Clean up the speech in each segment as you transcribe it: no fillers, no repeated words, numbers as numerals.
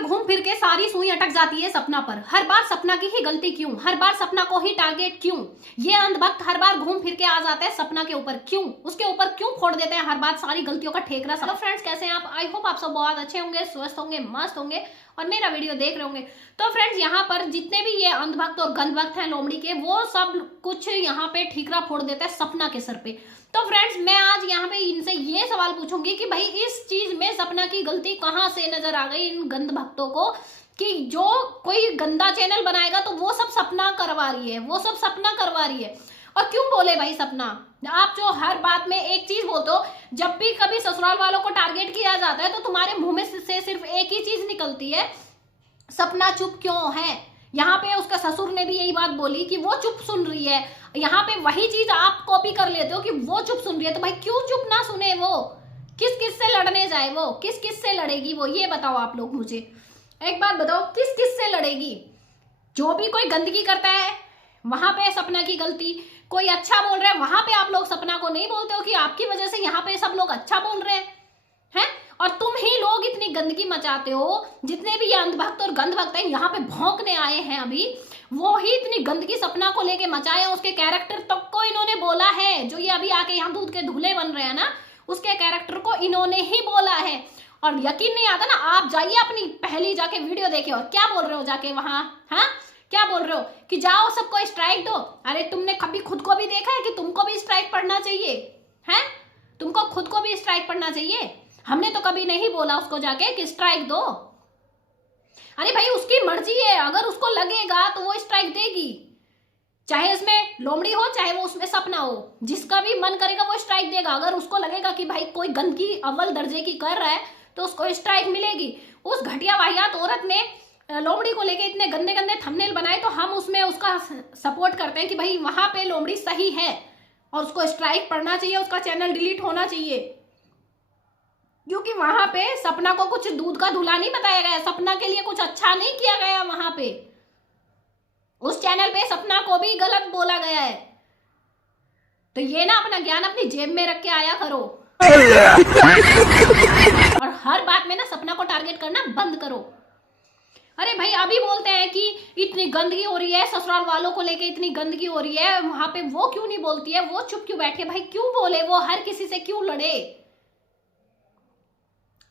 बार घूम फिर के सारी सुई अटक जाती है सपना पर। हर बार सपना की ही गलती क्यों, हर बार सपना को ही टारगेट क्यों? ये अंधभक्त हर बार घूम फिर के आ जाते हैं सपना के ऊपर, क्यों? उसके ऊपर क्यों फोड़ देते हैं हर बार सारी गलतियों का ठेकरा? हेलो फ्रेंड्स, कैसे हैं आप? आई होप आप सब बहुत अच्छे होंगे, स्वस्थ होंगे, मस्त होंगे और मेरा वीडियो देख रहे होंगे। तो फ्रेंड्स, यहाँ पर जितने भी ये अंधभक्त और गंधभक्त हैं लोमड़ी के, वो सब कुछ यहाँ पे ठीकरा फोड़ देते हैं सपना के सर पे। तो फ्रेंड्स, मैं आज यहाँ पे इनसे ये सवाल पूछूंगी कि भाई इस चीज में सपना की गलती कहाँ से नजर आ गई इन गंध भक्तों को, कि जो कोई गंदा चैनल बनाएगा तो वो सब सपना करवा रही है, वो सब सपना करवा रही है। और क्यों बोले भाई सपना? आप जो हर बात में एक चीज बोलते हो, जब भी कभी ससुराल वालों को टारगेट किया जाता है तो तुम्हारे मुंह में से सिर्फ एक ही चीज निकलती है, सपना चुप क्यों है। यहाँ पे उसका ससुर ने भी यही बात बोली कि वो चुप सुन रही है। यहाँ पे वही चीज आप कॉपी कर लेते हो कि वो चुप सुन रही है, तो भाई क्यों चुप ना सुने? वो किस किस से लड़ने जाए? वो किस किस से लड़ेगी? वो ये बताओ आप लोग मुझे, एक बात बताओ, किस किस से लड़ेगी? जो भी कोई गंदगी करता है वहां पे सपना की गलती, कोई अच्छा बोल रहा है वहां पे आप लोग सपना को नहीं बोलते हो कि आपकी वजह से यहाँ पे सब लोग अच्छा बोल रहे हैं। और तुम ही लोग इतनी गंदगी मचाते हो। जितने भी ये अंधभक्त और गंधभक्त हैं यहाँ पे भौंकने आए हैं अभी, वो ही इतनी गंदगी सपना को लेके मचाए। उसके कैरेक्टर तक को इन्होंने बोला है, जो ये अभी आके यहाँ दूध के धुले बन रहे हैं ना, उसके कैरेक्टर को इन्होंने ही बोला है। और यकीन नहीं आता ना, आप जाइए अपनी पहली जाके वीडियो देखे और क्या बोल रहे हो जाके वहां, हाँ क्या बोल रहे हो कि जाओ सबको स्ट्राइक दो। अरे तुमने कभी खुद को भी देखा है कि तुमको भी स्ट्राइक पड़ना चाहिए? है, तुमको खुद को भी स्ट्राइक पड़ना चाहिए। हमने तो कभी नहीं बोला उसको जाके कि स्ट्राइक दो। अरे भाई उसकी मर्जी है, अगर उसको लगेगा तो वो स्ट्राइक देगी, चाहे इसमें लोमड़ी हो चाहे वो उसमें सपना हो, जिसका भी मन करेगा वो स्ट्राइक देगा। अगर उसको लगेगा कि भाई कोई गंदगी अव्वल दर्जे की कर रहा है तो उसको स्ट्राइक मिलेगी। उस घटिया वाहियात औरत ने लोमड़ी को लेके इतने गंदे गंदे थंबनेल बनाए तो हम उसमें उसका सपोर्ट करते हैं कि भाई वहां पे लोमड़ी सही है और उसको स्ट्राइक पड़ना चाहिए, उसका चैनल डिलीट होना चाहिए, क्योंकि वहां पे सपना को कुछ दूध का धुला नहीं बताया गया, सपना के लिए कुछ अच्छा नहीं किया गया। वहां पे उस चैनल पे सपना को भी गलत बोला गया है। तो ये ना अपना ज्ञान अपनी जेब में रख के आया करो और हर बात में ना सपना को टारगेट करना बंद करो। अरे भाई अभी बोलते हैं कि इतनी गंदगी हो रही है ससुराल वालों को लेके, इतनी गंदगी हो रही है, वहां पे वो क्यों नहीं बोलती है, वो चुप क्यों बैठे? भाई क्यों बोले? वो हर किसी से क्यों लड़े?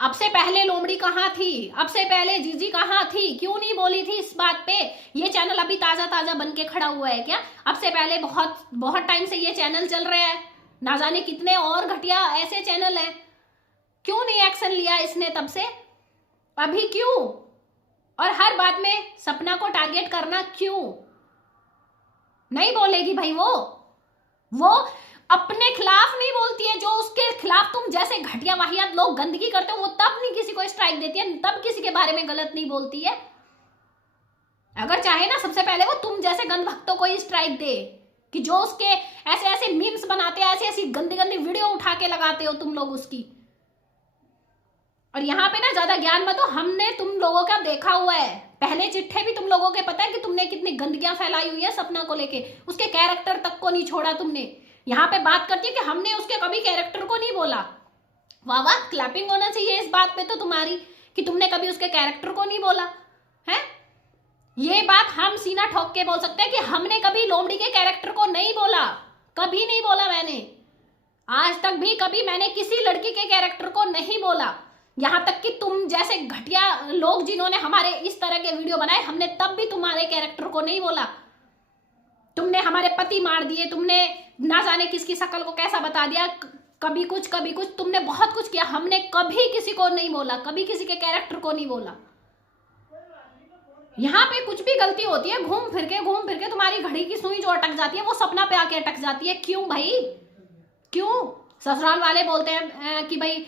अब से पहले लोमड़ी कहाँ थी? अब से पहले जीजी कहाँ थी? क्यों नहीं बोली थी इस बात पे? ये चैनल अभी ताजा ताजा बन के खड़ा हुआ है क्या? अब से पहले बहुत बहुत टाइम से ये चैनल चल रहा है, ना जाने कितने और घटिया ऐसे चैनल हैं। क्यों नहीं एक्शन लिया इसने तब से? अभी क्यों? और हर बात में सपना को टारगेट करना क्यों? नहीं बोलेगी भाई वो अपने खिलाफ नहीं बोलती है, जो उसके खिलाफ तुम जैसे घटिया वाहियात लोग गंदगी करते हो वो तब नहीं किसी को स्ट्राइक देती है, तब किसी के बारे में गलत नहीं बोलती है। अगर चाहे ना सबसे पहले वो तुम जैसे गंद भक्तों को ही स्ट्राइक दे, कि जो उसके ऐसे ऐसे मीम्स बनाते हैं, ऐसी ऐसी गंदी गंदी वीडियो उठा के लगाते हो तुम लोग उसकी। और यहाँ पे ना ज्यादा ज्ञान मत हो, हमने तुम लोगों का देखा हुआ है, पहले चिट्ठे भी तुम लोगों के पता है कि तुमने कितनी गंदगियां फैलाई हुई है सपना को लेके, उसके कैरेक्टर तक को नहीं छोड़ा तुमने। यहाँ पे बात करती है कि हमने उसके कभी कैरेक्टर को नहीं बोला। वाह वाह, क्लैपिंग होना चाहिए इस बात पे तो तुम्हारी, कि तुमने कभी उसके कैरेक्टर को नहीं बोला है। ये बात हम सीना ठोक के बोल सकते हैं कि हमने कभी लोमड़ी के कैरेक्टर को नहीं बोला, कभी नहीं बोला मैंने। आज तक भी कभी मैंने किसी लड़की के कैरेक्टर को नहीं बोला। यहाँ तक कि तुम जैसे घटिया लोग जिन्होंने हमारे इस तरह के वीडियो बनाए, हमने तब भी तुम्हारे कैरेक्टर को नहीं बोला। तुमने हमारे पति मार दिए, तुमने ना जाने किसकी शक्ल को कैसा बता दिया, कभी कुछ तुमने बहुत कुछ किया, हमने कभी किसी को नहीं बोला, कभी किसी के कैरेक्टर को नहीं बोला। यहाँ पे कुछ भी गलती होती है, घूम फिर के तुम्हारी घड़ी की सुई जो अटक जाती है वो सपना पे आके अटक जाती है। क्यों भाई, क्यों? ससुराल वाले बोलते हैं कि भाई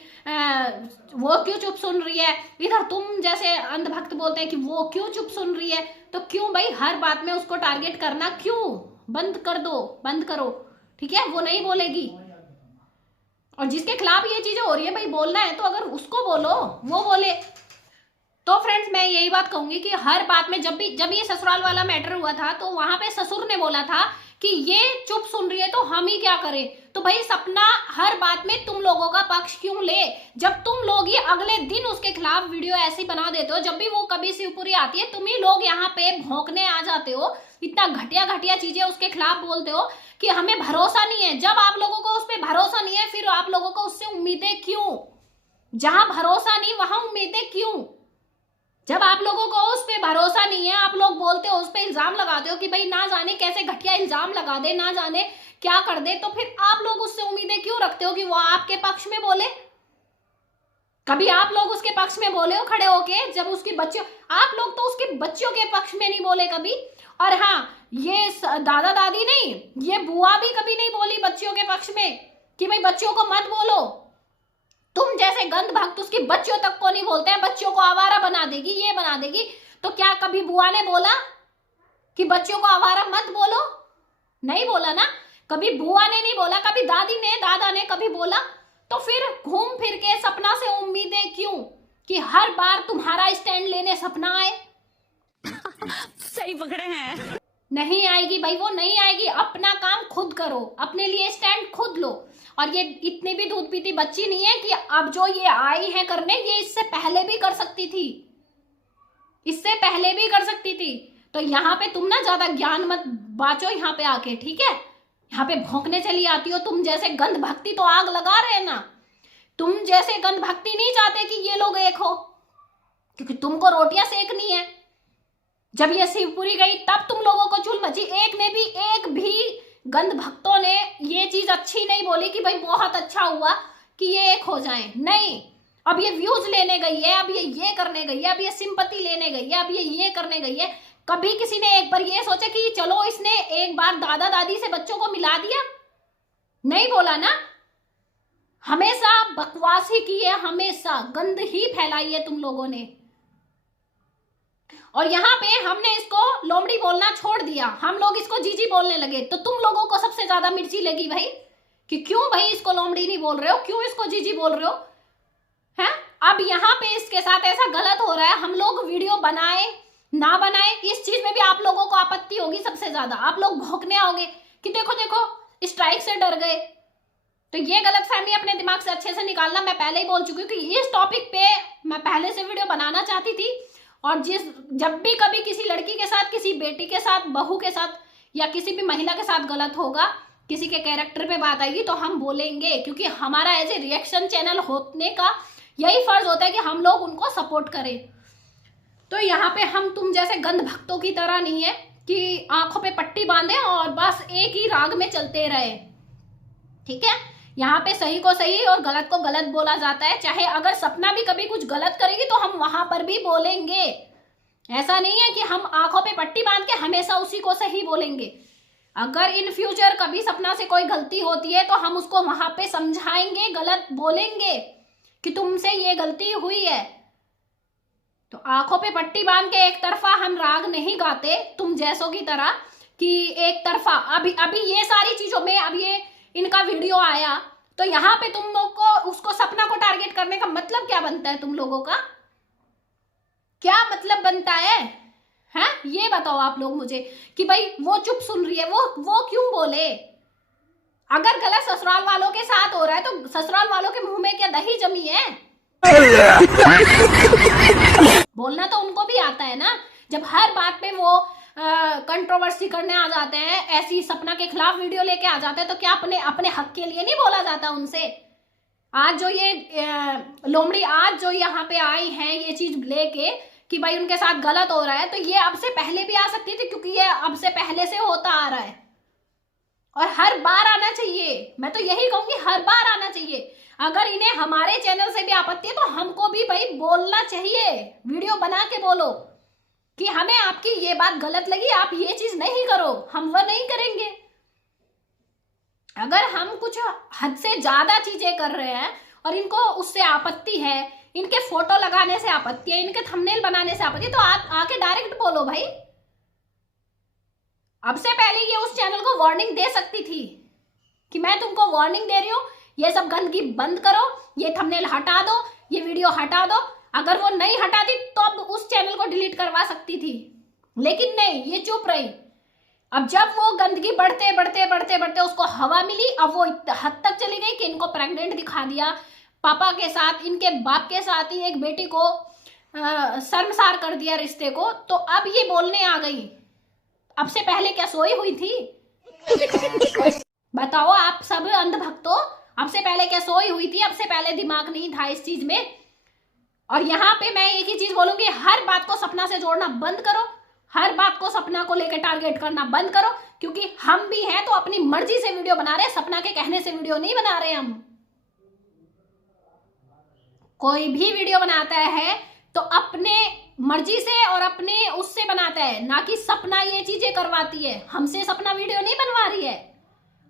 वो क्यों चुप सुन रही है, इधर तुम जैसे अंधभक्त बोलते हैं कि वो क्यों चुप सुन रही है। तो क्यों भाई हर बात में उसको टारगेट करना क्यों? बंद कर दो, बंद करो, ठीक है? वो नहीं बोलेगी। और जिसके खिलाफ ये चीजें हो रही है भाई बोलना है तो अगर उसको बोलो, वो बोले। तो फ्रेंड्स, मैं यही बात कहूंगी कि हर बात में जब ये ससुराल वाला मैटर हुआ था तो वहां पे ससुर ने बोला था कि ये चुप सुन रही है तो हम ही क्या करें। तो भाई सपना हर बात में तुम लोगों का पक्ष क्यों ले, जब तुम लोग ही अगले दिन उसके खिलाफ वीडियो ऐसी बना देते हो। जब भी वो कभी शिवपुरी आती है तुम ही लोग यहाँ पे भौंकने आ जाते हो, इतना घटिया घटिया चीजें उसके खिलाफ बोलते हो कि हमें भरोसा नहीं है। जब आप लोगों को उस पर भरोसा नहीं है फिर आप लोगों को उससे उम्मीदें क्यों? जहां भरोसा नहीं वहां उम्मीदें क्यों? जब आप लोगों को उस पर भरोसा नहीं है, आप लोग बोलते हो, उस पर इल्जाम लगाते हो कि भाई ना जाने कैसे घटिया इल्जाम लगा दे, ना जाने क्या कर दे, तो फिर आप लोग उससे उम्मीदें क्यों रखते हो कि वो आपके पक्ष में बोले? कभी आप लोग उसके पक्ष में बोले हो खड़े होके? जब उसकी बच्चियों, आप लोग तो उसके बच्चियों के पक्ष में नहीं बोले कभी। और हाँ, ये दादा दादी नहीं, ये बुआ भी कभी नहीं बोली बच्चियों के पक्ष में कि भाई बच्चियों को मत बोलो। तुम जैसे गंध भक्त उसकी बच्चियों तक को नहीं बोलते हैं, बच्चियों को आवारा बना देगी, ये बना देगी। तो क्या कभी बुआ ने बोला कि बच्चियों को आवारा मत बोलो? नहीं बोला ना, कभी बुआ ने नहीं बोला, कभी दादी ने, दादा ने कभी बोला। तो फिर घूम फिर के सपना से उम्मीदें क्यों कि हर बार तुम्हारा स्टैंड लेने सपना आए? सही पकड़े हैं। नहीं आएगी भाई, वो नहीं आएगी। अपना काम खुद करो, अपने लिए स्टैंड खुद लो। और ये इतनी भी दूध पीती बच्ची नहीं है कि अब जो ये आई है करने, ये इससे पहले भी कर सकती थी, इससे पहले भी कर सकती थी। तो यहाँ पे तुम ना ज्यादा ज्ञान मत बाचो यहाँ पे आके, ठीक है? यहाँ पे भौंकने चली आती हो। तुम जैसे गंध भक्ति तो आग लगा रहे हैं ना, तुम जैसे गंध भक्ति नहीं चाहते कि ये लोग एक हो, क्योंकि तुमको रोटियां सेकनी है। जब ये शिवपुरी गई तब तुम लोगों को चुल मची। एक भी गंध भक्तों ने ये चीज अच्छी नहीं बोली कि भाई बहुत अच्छा हुआ कि ये एक हो जाए। नहीं, अब ये व्यूज लेने गई है, अब ये करने गई है, अब ये सिंपैथी लेने गई है, अब ये करने गई है। कभी किसी ने एक बार ये सोचा कि चलो इसने एक बार दादा दादी से बच्चों को मिला दिया? नहीं बोला ना। हमेशा बकवास ही की है, हमेशा गंद ही फैलाई है तुम लोगों ने। और यहाँ पे हमने इसको लोमड़ी बोलना छोड़ दिया, हम लोग इसको जीजी बोलने लगे। तो तुम लोगों को सबसे ज्यादा मिर्ची लगी भाई कि क्यों भाई इसको लोमड़ी नहीं बोल रहे हो, क्यों इसको जीजी बोल रहे हो, हैं? अब यहाँ पे इसके साथ ऐसा गलत हो रहा है, हम लोग वीडियो बनाए ना बनाए इस चीज में भी आप लोगों को आपत्ति होगी। सबसे ज्यादा आप लोग भौंकने आओगे कि देखो देखो स्ट्राइक से डर गए। तो ये गलतफहमी अपने दिमाग से अच्छे से निकालना। मैं पहले ही बोल चुकी हूँ कि इस टॉपिक पे मैं पहले से वीडियो बनाना चाहती थी। और जब भी कभी किसी लड़की के साथ, किसी बेटी के साथ, बहू के साथ या किसी भी महिला के साथ गलत होगा, किसी के कैरेक्टर पे बात आएगी तो हम बोलेंगे, क्योंकि हमारा एज ए रिएक्शन चैनल होने का यही फर्ज होता है कि हम लोग उनको सपोर्ट करें। तो यहाँ पे हम तुम जैसे गंध भक्तों की तरह नहीं है कि आंखों पे पट्टी बांधे और बस एक ही राग में चलते रहे, ठीक है? यहाँ पे सही को सही और गलत को गलत बोला जाता है। चाहे अगर सपना भी कभी कुछ गलत करेगी तो हम वहां पर भी बोलेंगे। ऐसा नहीं है कि हम आंखों पे पट्टी बांध के हमेशा उसी को सही बोलेंगे। अगर इन फ्यूचर कभी सपना से कोई गलती होती है तो हम उसको वहां पे समझाएंगे, गलत बोलेंगे कि तुमसे ये गलती हुई है। तो आंखों पे पट्टी बांध के एक तरफा हम राग नहीं गाते तुम जैसों की तरह कि एक तरफा। अभी ये सारी चीजों में अब ये इनका वीडियो आया तो यहाँ पे तुम लोग को उसको सपना को टारगेट करने का मतलब क्या बनता है? तुम लोगों का क्या मतलब बनता है? हैं? ये बताओ आप लोग मुझे कि भाई वो चुप सुन रही है, वो क्यों बोले? अगर गलत ससुराल वालों के साथ हो रहा है तो ससुराल वालों के मुंह में क्या दही जमी है? बोलना तो उनको भी आता है ना। जब हर बात पे वो कंट्रोवर्सी करने आ जाते हैं, ऐसी सपना के खिलाफ वीडियो लेके आ जाते हैं, तो क्या अपने हक के लिए नहीं बोला जाता उनसे? आज जो ये लोमड़ी आज जो यहाँ पे आई है ये चीज लेके कि भाई उनके साथ गलत हो रहा है, तो ये अब से पहले भी आ सकती थी, क्योंकि ये अब से पहले से होता आ रहा है और हर बार आना चाहिए। मैं तो यही कहूंगी हर बार आना चाहिए। अगर इन्हें हमारे चैनल से भी आपत्ति है तो हमको भी भाई बोलना चाहिए, वीडियो बना के बोलो कि हमें आपकी ये बात गलत लगी, आप ये चीज नहीं करो, हम वो नहीं करेंगे। अगर हम कुछ हद से ज्यादा चीजें कर रहे हैं और इनको उससे आपत्ति है, इनके फोटो लगाने से आपत्ति है, इनके थंबनेल बनाने से आपत्ति है, तो आके डायरेक्ट बोलो भाई। अब से पहले ये उस चैनल को वार्निंग दे सकती थी कि मैं तुमको वार्निंग दे रही हूं, ये सब गंदगी बंद करो, ये थंबनेल हटा दो, ये वीडियो हटा दो। अगर वो नहीं हटाती तो अब उस चैनल को डिलीट करवा सकती थी, लेकिन नहीं, ये चुप रही अब जब वो गंदगी बढ़ते बढ़ते बढ़ते बढ़ते उसको हवा मिली, अब वो हद तक चली गई कि इनको प्रेग्नेंट दिखा दिया, पापा के साथ, इनके बाप के साथ ही एक बेटी को शर्मसार कर दिया रिश्ते को। तो अब ये बोलने आ गई, अब से पहले क्या सोई हुई थी? बताओ आप सब अंधभक्तों, अब से पहले क्या सोई हुई थी? अब से पहले दिमाग नहीं था इस चीज में। और यहाँ पे मैं एक ही चीज बोलूंगी, हर बात को सपना से जोड़ना बंद करो, हर बात को सपना को लेकर टारगेट करना बंद करो, क्योंकि हम भी हैं तो अपनी मर्जी से वीडियो बना रहे हैं, सपना के कहने से वीडियो नहीं बना रहे हम। कोई भी वीडियो बनाता है तो अपने मर्जी से और अपने उससे बनाता है, ना कि सपना ये चीजें करवाती है। हमसे सपना वीडियो नहीं बनवा रही है,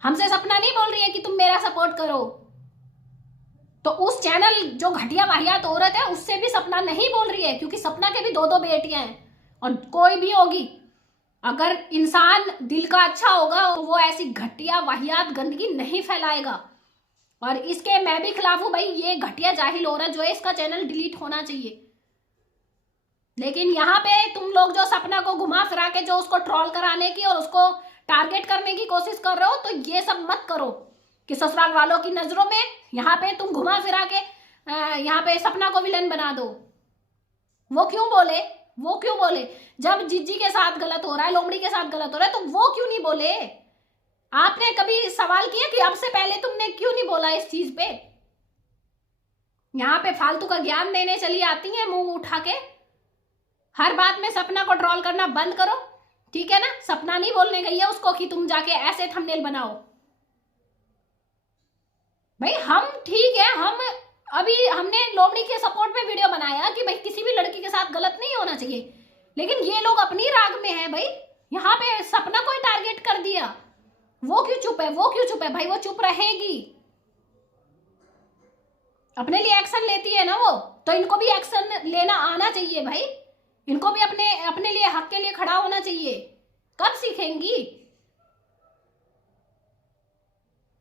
हमसे सपना नहीं बोल रही है कि तुम मेरा सपोर्ट करो। तो उस चैनल जो घटिया वाहियात औरत है उससे भी सपना नहीं बोल रही है, क्योंकि सपना के भी दो दो बेटियां हैं और कोई भी होगी। अगर इंसान दिल का अच्छा होगा तो वो ऐसी घटिया वाहियात गंदगी नहीं फैलाएगा। और इसके मैं भी खिलाफ हूं भाई, ये घटिया जाहिल औरत जो है इसका चैनल डिलीट होना चाहिए। लेकिन यहाँ पे तुम लोग जो सपना को घुमा फिरा के जो उसको ट्रोल कराने की और उसको टारगेट करने की कोशिश कर रहे हो, तो ये सब मत करो कि ससुराल वालों की नजरों में यहाँ पे तुम घुमा फिरा के यहाँ पे सपना को विलन बना दो। वो क्यों बोले? वो क्यों बोले? जब जीजी के साथ गलत हो रहा है, लोमड़ी के साथ गलत हो रहा है, तो वो क्यों नहीं बोले? आपने कभी सवाल किया कि अब से पहले तुमने क्यों नहीं बोला इस चीज पे? यहाँ पे फालतू का ज्ञान देने चली आती है मुंह उठा के। हर बात में सपना को ट्रोल करना बंद करो, ठीक है ना? सपना नहीं बोलने गई है उसको कि तुम जाके ऐसे थंबनेल बनाओ। भाई हम ठीक है, हम अभी हमने लोमड़ी के सपोर्ट में वीडियो बनाया कि भाई किसी भी लड़की के साथ गलत नहीं होना चाहिए, लेकिन ये लोग अपनी राग में है भाई। यहाँ पे सपना को ही टारगेट कर दिया। वो क्यों चुप है? वो क्यों चुप है? भाई वो चुप रहेगी, अपने लिए एक्शन लेती है ना वो, तो इनको भी एक्शन लेना आना चाहिए भाई। इनको भी अपने लिए हक के लिए खड़ा होना चाहिए। कब सीखेंगी?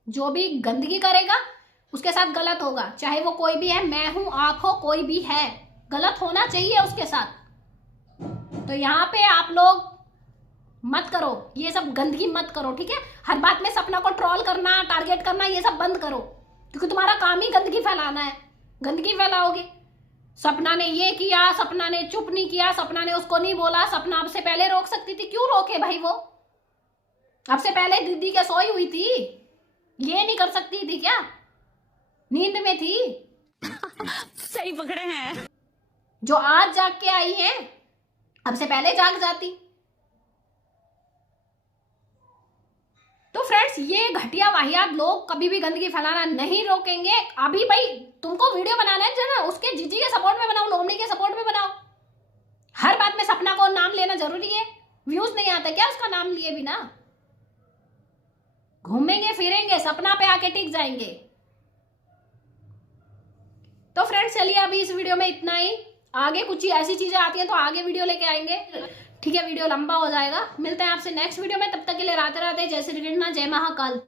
जो भी गंदगी करेगा उसके साथ गलत होगा, चाहे वो कोई भी है, मैं हूं, आप हो, कोई भी है, गलत होना चाहिए उसके साथ। तो यहाँ पे आप लोग मत करो, ये सब गंदगी मत करो, ठीक है? हर बात में सपना को ट्रोल करना, टारगेट करना, ये सब बंद करो, क्योंकि तुम्हारा काम ही गंदगी फैलाना है। गंदगी फैलाओगे। सपना ने ये किया, सपना ने चुप नहीं किया, सपना ने उसको नहीं बोला, सपना अब से पहले रोक सकती थी, क्यों रोके भाई? वो अब से पहले दीदी क्या सोई हुई थी? ये नहीं कर सकती थी क्या? नींद में थी। सही पकड़े हैं। जो आज जाग के आई है, अब से पहले जाग जाती। तो फ्रेंड्स, ये घटिया वाहियात लोग कभी भी गंदगी फैलाना नहीं रोकेंगे। अभी भाई तुमको वीडियो बनाना है ना, उसके जीजी के सपोर्ट में बनाओ, लोमड़ी के सपोर्ट में बनाओ। हर बात में सपना को नाम लेना जरूरी है? व्यूज नहीं आता क्या उसका नाम लिए बिना? घूमेंगे फिरेंगे, सपना पे आके टिक जाएंगे। तो फ्रेंड्स चलिए अभी इस वीडियो में इतना ही। आगे कुछ ऐसी चीजें आती हैं तो आगे वीडियो लेके आएंगे, ठीक है? वीडियो लंबा हो जाएगा। मिलते हैं आपसे नेक्स्ट वीडियो में, तब तक के लिए राधे राधे, जय श्री कृष्णा, जय महाकाल।